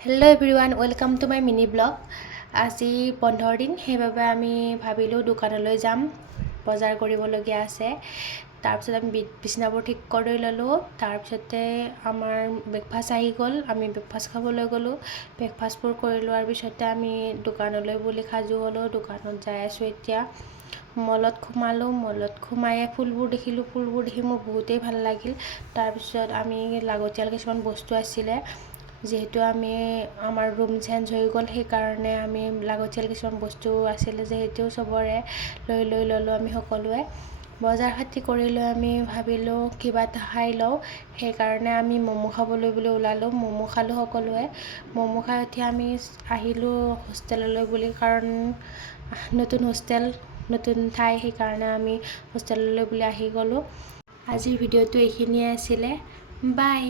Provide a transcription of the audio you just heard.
Hello' everyone, welcome to my mini blog. আজি 15 দিন, সেইবাবে আমি ভাবিলোঁ দোকানলৈ যাম, বজাৰ কৰিবলগীয়া আছে। তাৰপিছত আমি বিচনাবোৰ ঠিক কৰি ল'লোঁ। তাৰপিছতে আমাৰ ব্ৰেকফাষ্ট আহি গ'ল, আমি ব্ৰেকফাষ্ট খাবলৈ গ'লোঁ। ব্ৰেকফাষ্টবোৰ কৰি লোৱাৰ পিছতে আমি দোকানলৈ বুলি সাজু হ'লোঁ। দোকানত যাই আছোঁ এতিয়া। মলত সোমাই ফুলবোৰ দেখিলোঁ। ফুলবোৰ দেখি মোৰ বহুতেই ভাল লাগিল। তাৰপিছত আমি লাগতিয়াল কিছুমান বস্তু আছিলে, যিহেতু আমাৰ ৰুম চেঞ্জ হৈ গ'ল, সেইকাৰণে আমি লাগতিয়াল কিছুমান বস্তু আছিলে যিহেতু চবৰে লৈ ল'লোঁ। আমি সকলোৱে বজাৰ খাতি কৰি লৈ আমি ভাবিলোঁ কিবা এটা খাই লওঁ, সেইকাৰণে আমি ম'ম' খাবলৈ বুলি ওলালোঁ। ম'ম' খালোঁ সকলোৱে। ম'ম' খাই উঠি আমি আহিলোঁ হোষ্টেললৈ বুলি, কাৰণ নতুন হোষ্টেল, নতুন ঠাই, সেইকাৰণে আমি হোষ্টেললৈ বুলি আহি গ'লোঁ। আজিৰ ভিডিঅ'টো এইখিনিয়ে আছিলে। বাই।